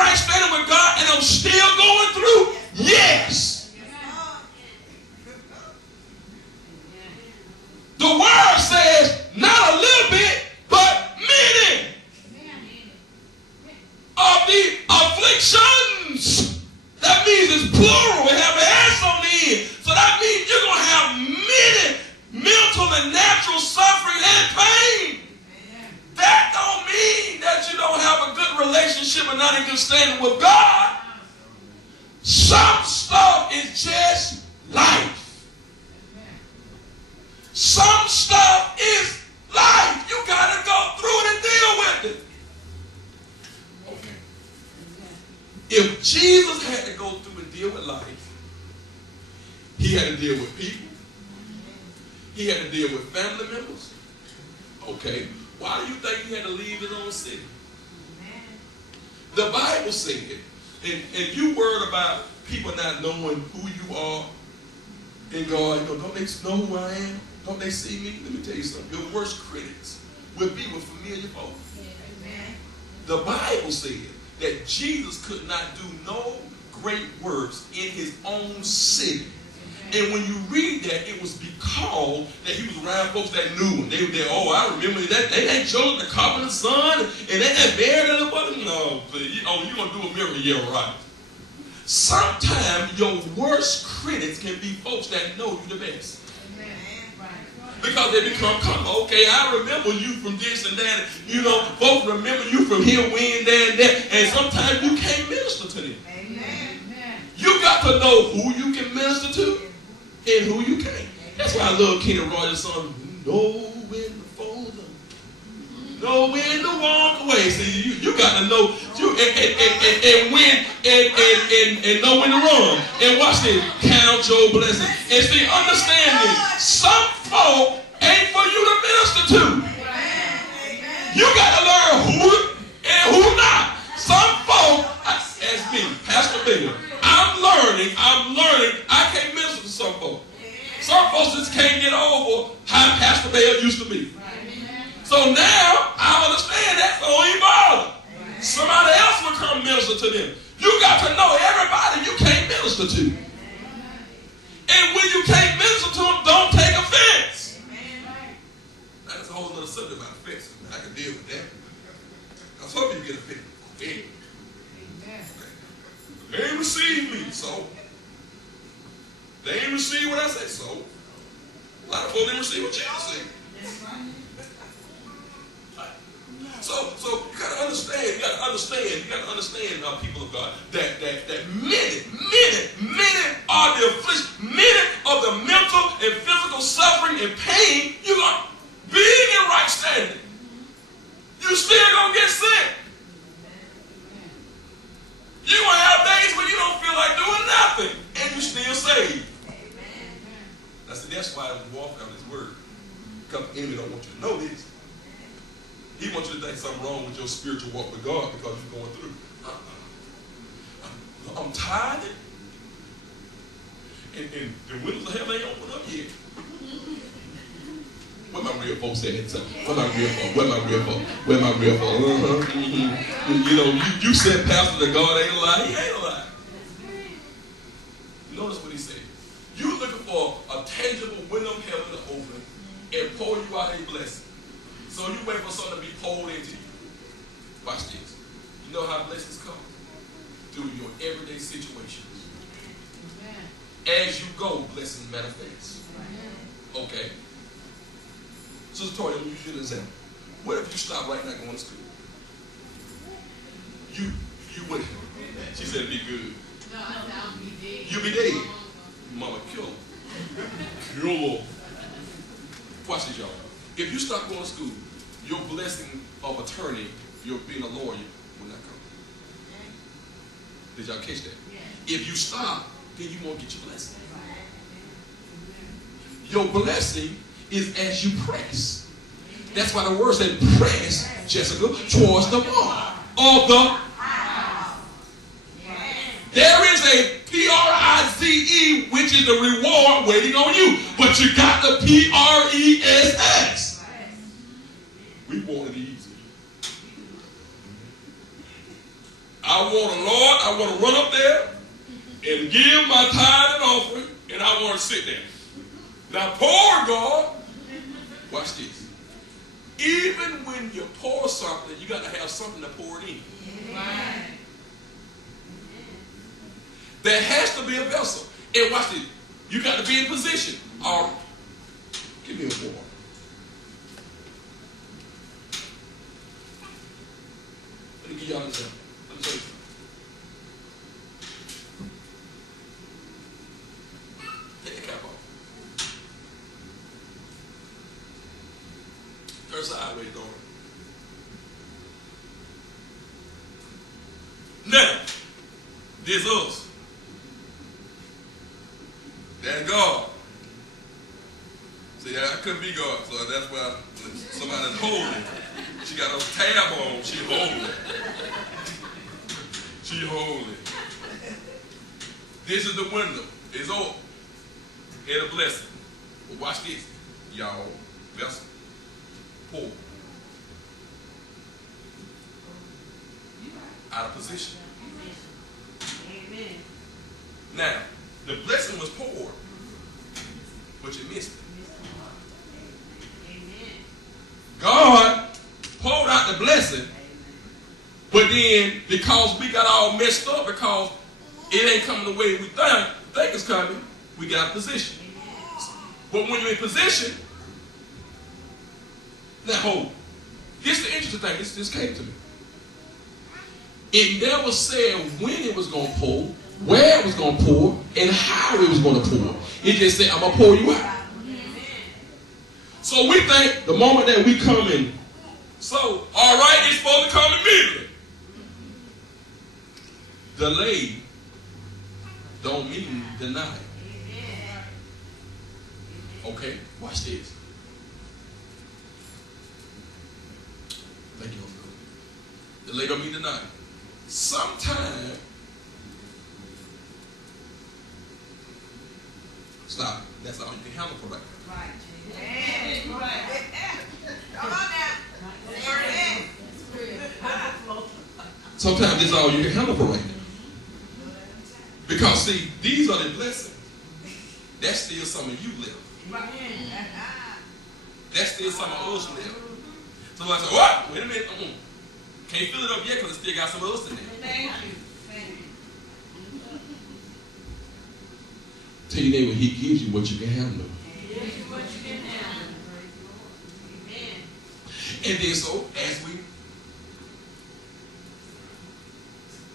right standing with God and I'm still going through? Yes. The word says not a little bit, but many of the afflictions. That means it's plural. It have an S on the end. So that means you're going to have many mental and natural suffering and pain. That don't mean that you don't have a good relationship and not in good standing with God. Some stuff is just life. Some stuff is life. You got to go through it and deal with it. Okay. If Jesus had to go through and deal with life, he had to deal with people. He had to deal with family members. Okay. Why do you think he had to leave his own city? The Bible said, and you worried about people not knowing who you are in God. You know, don't they know who I am? Don't they see me? Let me tell you something. Your worst critics will be with familiar folk. The Bible said that Jesus could not do no great works in his own city. And when you read that, it was because that he was around folks that knew him. They were there, oh, I remember that. They chose the carpenter's son, and they had buried him. No, you're going to do a miracle. Yeah, right. Sometimes your worst critics can be folks that know you the best. Because they become, okay, I remember you from this and that. You know, folks remember you from here, when, there, and that. And sometimes you can't minister to them. You got to know who you can minister to and who you can't. That's why I love Kenny Rogers' song, know when to fold them, know when to walk away. See, you got to know, and when, and know when to run. And watch this, count your blessings. And see, understand this, some folk ain't for you to minister to. You got to learn who and who not. Some folk, as me, Pastor Bill, I'm learning, I can't minister to some folks. Some folks just can't get over how Pastor Bell used to be. So now, I understand that, so don't even bother. Somebody else will come minister to them. You got to know everybody you can't minister to. And when you can't minister to them, don't take offense. That's a whole other subject about offense. I can deal with that. Because some people get offended. Okay. They ain't receive me, so. They ain't receive what I say, so. A lot of folks didn't receive what Jesus said. So you gotta understand, people of God, that many are the affliction, many of the mental and physical suffering and pain you're gonna be in right standing. You still gonna get sick. You're going to have days when you don't feel like doing nothing, and you still saved. That's why we walk out this word. Because the enemy don't want you to know this. He wants you to think something wrong with your spiritual walk with God because you're going through. I'm tired. And the windows of heaven ain't opened up yet. Where my real folks at? Where my real folk? Where my real folk? Where my real folk? You know, you said Pastor that God ain't a lie. He ain't a lie. Notice what he said. You looking for a tangible window of heaven to open and pour you out a blessing. So you wait for something to be poured into you. Watch this. You know how blessings come? Through your everyday situations. As you go, blessings manifest. Okay. Sister Tori, let me use you an example. What if you stop right now going to school? You wouldn't. She said be good. No, I'll be dead. You be dead. Mama, kill her. Kill her. Watch this, y'all. If you stop going to school, your blessing of attorney, your being a lawyer, will not come. Did y'all catch that? If you stop, then you won't get your blessing. Your blessing is as you press. That's why the word said press, Jessica, towards the mark of the. There is a P-R-I-Z-E, which is the reward waiting on you. But you got the P-R-E-S-S. We want it easy. I want to run up there and give my tithe and offering, and I want to sit there. Now, poor God, watch this. Even when you pour something, you got to have something to pour it in. Right. There has to be a vessel. And watch this. You got to be in position. All right. Give me a water. Let me give y'all this. Let me tell you something. Take the cap off. Turn sideways, daughter. Now, this us. That's God. See, I couldn't be God, so that's why somebody's holding. She got a tab on. She holding. She holding. This is the window. It's open. And a blessing. But watch this, y'all. Vessel. Pour. Out of position. Amen. Now, the blessing was poured, but you missed it. Amen. God poured out the blessing, but then because we got all messed up, because it ain't coming the way we think it's coming, we got a position. But when you're in position, now hold. Here's the interesting thing. This just came to me. It never said when it was going to pour, where it was going to pour, and how it was going to pour. It just said, I'm going to pour you out. So we think the moment that we come in, so, all right, it's supposed to come immediately. Delay don't mean deny. Okay, watch this. Thank you. Delay don't mean deny. Sometimes, stop. That's all you can handle for right now. Right. Come on now. Sometimes this is all you can handle for right now. Because see, these are the blessings. That's still some of you live. That's still some of us live. Somebody say, what? Wait a minute. Can't fill it up yet because it still got some of us in there. Thank you. Tell your neighbor, he gives you what you can handle. He gives you what you can handle. Amen. And then so, as we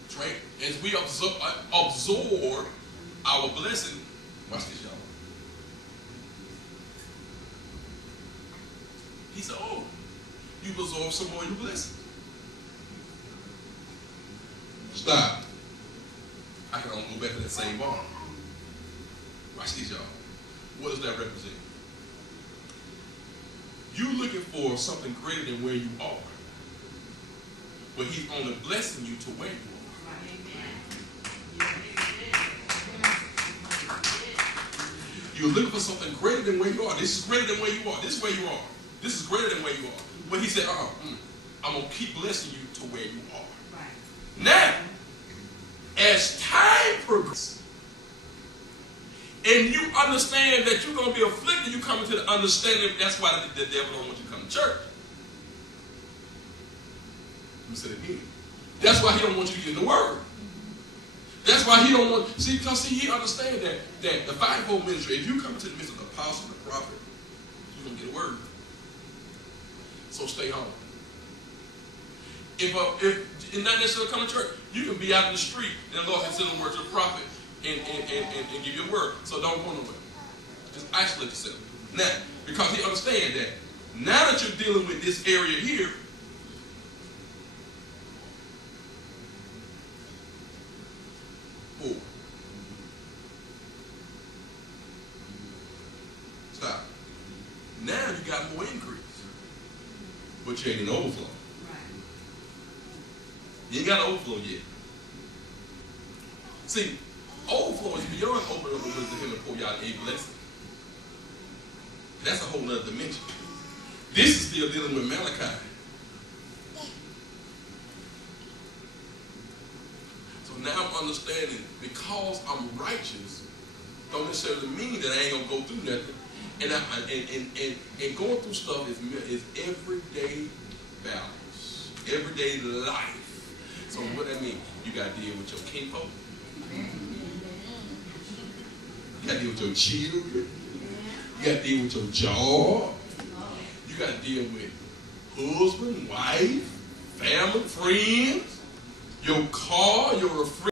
drink, as we absorb our blessing, watch this, y'all. He said, oh, you've absorbed some more of your blessing. Stop. I can only go back to that same bar. Watch these, y'all. What does that represent? You're looking for something greater than where you are. But he's only blessing you to where you are. You're looking for something greater than where you are. This is greater than where you are. This is where you are. This is greater than where you are. But he said, I'm going to keep blessing you to where you are. Right. Now, as time progresses, and you understand that you're going to be afflicted, you come into the understanding that's why the devil don't want you to come to church. Let me say it again. That's why he don't want you to get in the word. That's why he don't want, because he understands that the fivefold ministry, if you come into the midst of the apostle, the prophet, you're going to get a word. So stay home. If you're not necessarily come to church, you can be out in the street and the Lord can send a word to the prophet and give you a word. So don't go nowhere. Just isolate yourself. Now, because he understands that now that you're dealing with this area here, stop. Now you got more increase. But you ain't in overflow. Right. You ain't got an overflow yet. See, overflow is beyond opening up the windows to him to pour you out a blessing. That's a whole other dimension. This is still dealing with Malachi. now I'm understanding because I'm righteous don't necessarily mean that I ain't gonna go through nothing. And going through stuff is everyday battles, everyday life. So what that mean? You gotta deal with your kinfolk. You gotta deal with your children. You gotta deal with your job. You gotta deal with husband, wife, family, friends, your car, your refrigerator.